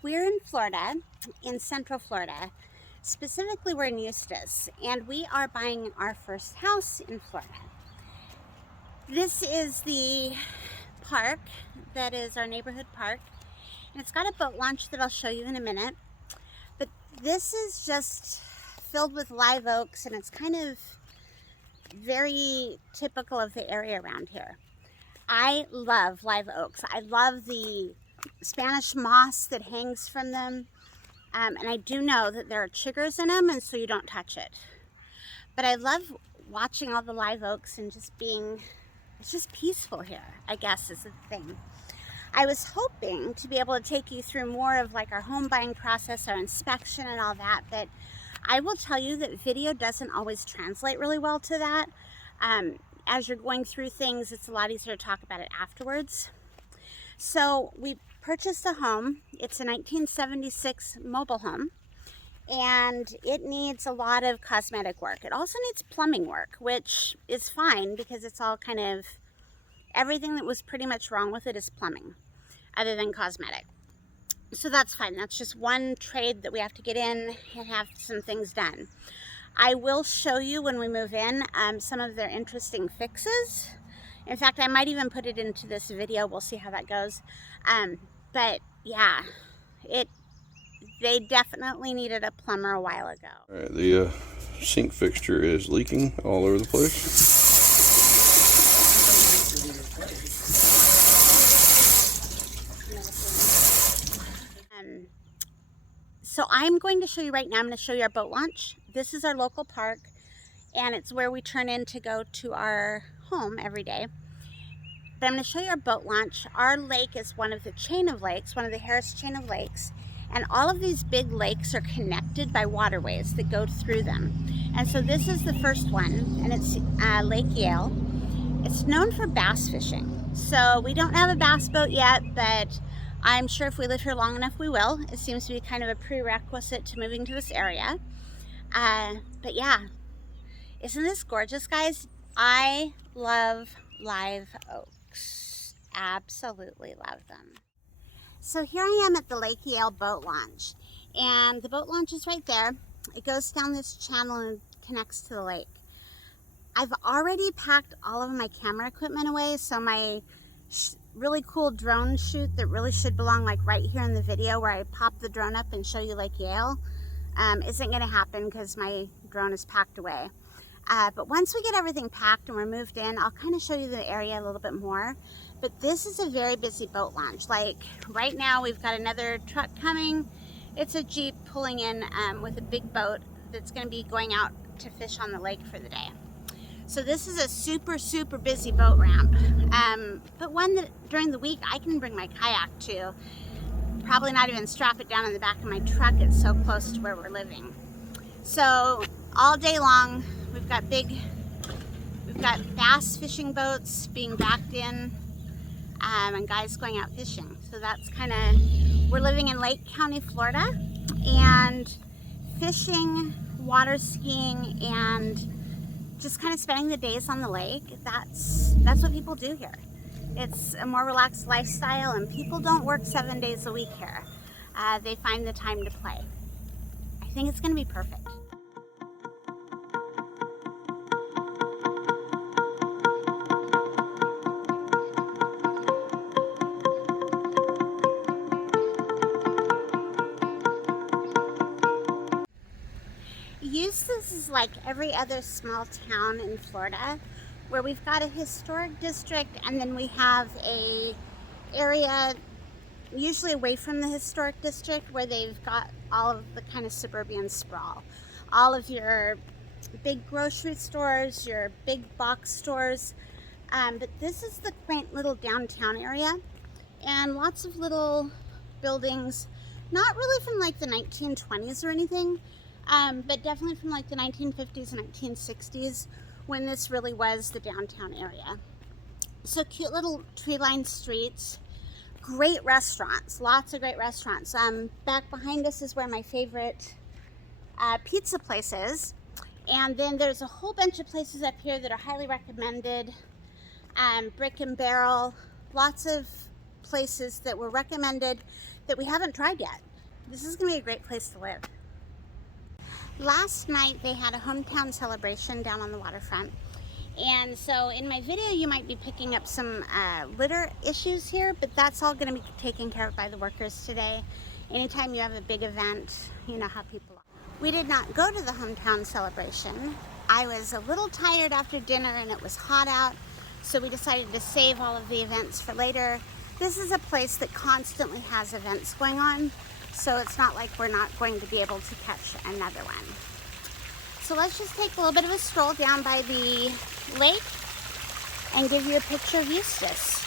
We're in Florida, in Central Florida. Specifically, we're in Eustis, and we are buying our first house in Florida. This is the park that is our neighborhood park, and it's got a boat launch that I'll show you in a minute. But this is just filled with live oaks, and it's kind of very typical of the area around here. I love live oaks. I love the Spanish moss that hangs from them, and I do know that there are chiggers in them, and so you don't touch it. But I love watching all the live oaks and just being, it's just peaceful here, I guess is the thing. I was hoping to be able to take you through more of like our home buying process, our inspection and all that, but I will tell you that video doesn't always translate really well to that. As you're going through things, it's a lot easier to talk about it afterwards. So we purchased a home. It's a 1976 mobile home, and it needs a lot of cosmetic work. It also needs plumbing work, which is fine because it's all kind of, everything that was pretty much wrong with it is plumbing, other than cosmetic. So that's fine. That's just one trade that we have to get in and have some things done. I will show you when we move in some of their interesting fixes. In fact, I might even put it into this video. We'll see how that goes. But yeah, they definitely needed a plumber a while ago. All right, the sink fixture is leaking all over the place. So I'm going to show you right now, I'm going to show you our boat launch. This is our local park, and it's where we turn in to go to our home every day. But I'm going to show you our boat launch. Our lake is one of the chain of lakes, one of the Harris chain of lakes, and all of these big lakes are connected by waterways that go through them. And so this is the first one, and it's Lake Yale. It's known for bass fishing. So we don't have a bass boat yet, but I'm sure if we live here long enough, we will. It seems to be kind of a prerequisite to moving to this area. But yeah, isn't this gorgeous, guys? I love live oaks. Absolutely love them. So here I am at the Lake Yale boat launch, and the boat launch is right there. It goes down this channel and connects to the lake. I've already packed all of my camera equipment away, so my really cool drone shoot that really should belong like right here in the video where I pop the drone up and show you Lake Yale isn't going to happen because my drone is packed away. But once we get everything packed and we're moved in, I'll kind of show you the area a little bit more. But this is a very busy boat launch. Like right now we've got another truck coming. It's a Jeep pulling in with a big boat that's going to be going out to fish on the lake for the day. So this is a super, super busy boat ramp, but one that during the week I can bring my kayak to. Probably not even strap it down in the back of my truck. It's so close to where we're living. So all day long, we've got bass fishing boats being backed in, and guys going out fishing. So that's kind of, we're living in Lake County, Florida, and fishing, water skiing, and just kind of spending the days on the lake. That's what people do here. It's a more relaxed lifestyle, and people don't work 7 days a week here. They find the time to play. I think it's going to be perfect. Eustis is like every other small town in Florida, where we've got a historic district, and then we have a area usually away from the historic district where they've got all of the kind of suburban sprawl. All of your big grocery stores, your big box stores, but this is the quaint little downtown area, and lots of little buildings, not really from like the 1920s or anything, but definitely from like the 1950s and 1960s, when this really was the downtown area. So cute little tree-lined streets, great restaurants, lots of great restaurants. Back behind us is where my favorite pizza place is. And then there's a whole bunch of places up here that are highly recommended. Brick and Barrel, lots of places that were recommended that we haven't tried yet. This is gonna be a great place to live. Last night they had a hometown celebration down on the waterfront. And so in my video you might be picking up some litter issues here, but that's all gonna be taken care of by the workers today. Anytime you have a big event, you know how people are. We did not go to the hometown celebration. I was a little tired after dinner and it was hot out, so we decided to save all of the events for later. This is a place that constantly has events going on, so it's not like we're not going to be able to catch another one. So let's just take a little bit of a stroll down by the lake and give you a picture of Eustis.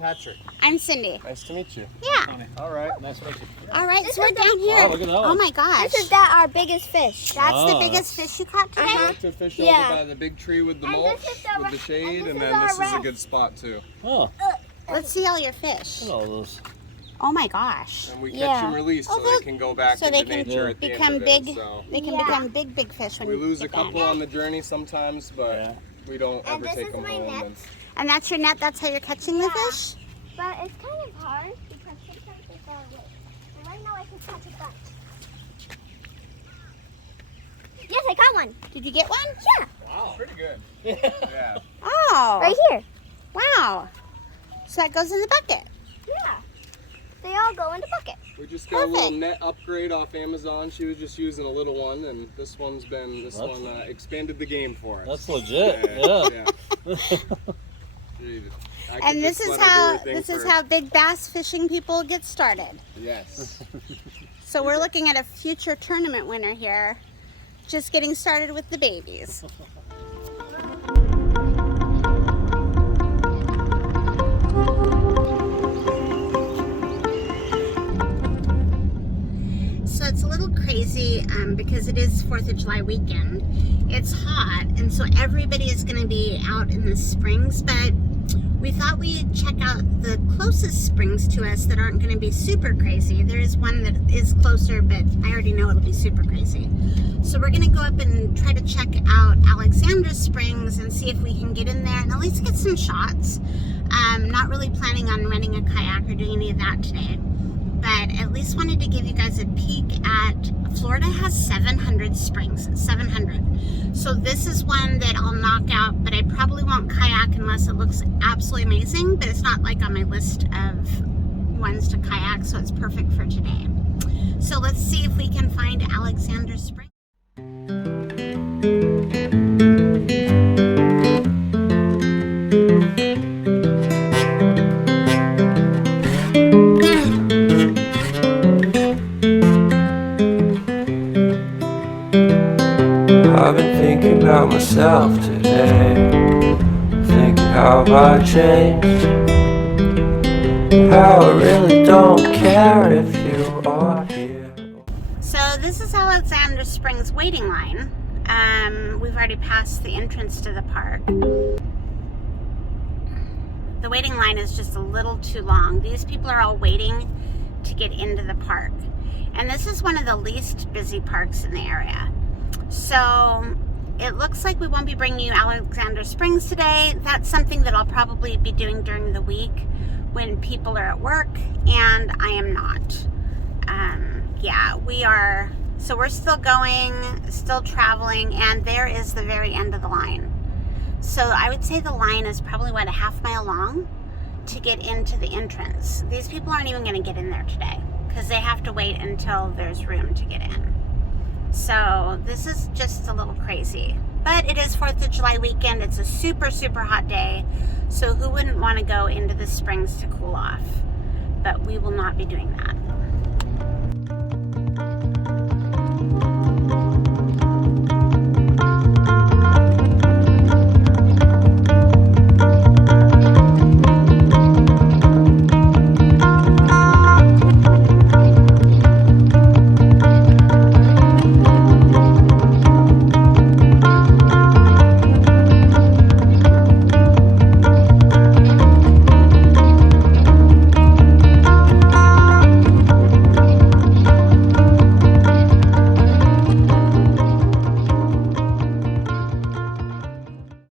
Patrick. I'm Cindy. Nice to meet you. Yeah. All right. Nice to meet you. All right, so we're down here. Wow, look at that one. Oh my gosh. This is our biggest fish. That's the biggest fish you caught today? I like to fish over by the big tree with the mulch, with the shade, and then this is a good spot too. Oh, Let's see all your fish. look at all those. Oh my gosh. And we catch Yeah. and release so look. they can go back So into they can nature at the become end of big. it. So They can become big fish when we you lose a get them. couple on the journey sometimes, but Yeah. we don't And ever this take is them my home. net. And that's your net? That's how you're catching the fish? But it's kind of hard because sometimes they go away. But right now I can catch a bunch. Yes, I got one. Did you get one? Yeah, Wow, pretty good. Yeah. Oh. right here. Wow. So that goes in the bucket. Yeah. They all go in the bucket. We just got a little Perfect. net upgrade off Amazon. She was just using a little one, and this one expanded the game for us. That's legit. Yeah. Dude, I could And just this is let her do how everything this is for- how big bass fishing people get started. Yes. So we're looking at a future tournament winner here, just getting started with the babies. So it's a little crazy because it is 4th of July weekend. It's hot, and so everybody is going to be out in the springs, but we thought we'd check out the closest springs to us that aren't going to be super crazy. There is one that is closer, but I already know it'll be super crazy. So we're going to go up and try to check out Alexander Springs and see if we can get in there and at least get some shots. Not really planning on renting a kayak or doing any of that today, but at least wanted to give you guys a peek at Florida has 700 springs, 700. So this is one that I'll knock out, but I probably won't kayak unless it looks absolutely amazing, but it's not like on my list of ones to kayak, so it's perfect for today. So let's see if we can find Alexander Springs. I've been thinking about myself today, thinking how I changed, how I really don't care if you are here. So this is Alexander Springs waiting line. We've already passed the entrance to the park. The waiting line is just a little too long. These people are all waiting to get into the park. And this is one of the least busy parks in the area. So it looks like we won't be bringing you Alexander Springs today. That's something that I'll probably be doing during the week when people are at work, and I am not. Yeah, we are. So we're still going, still traveling, and there is the very end of the line. So I would say the line is probably, what, a half mile long to get into the entrance. These people aren't even going to get in there today because they have to wait until there's room to get in. So this is just a little crazy. But it is 4th of July weekend. It's a super, super hot day. So who wouldn't want to go into the springs to cool off? But we will not be doing that.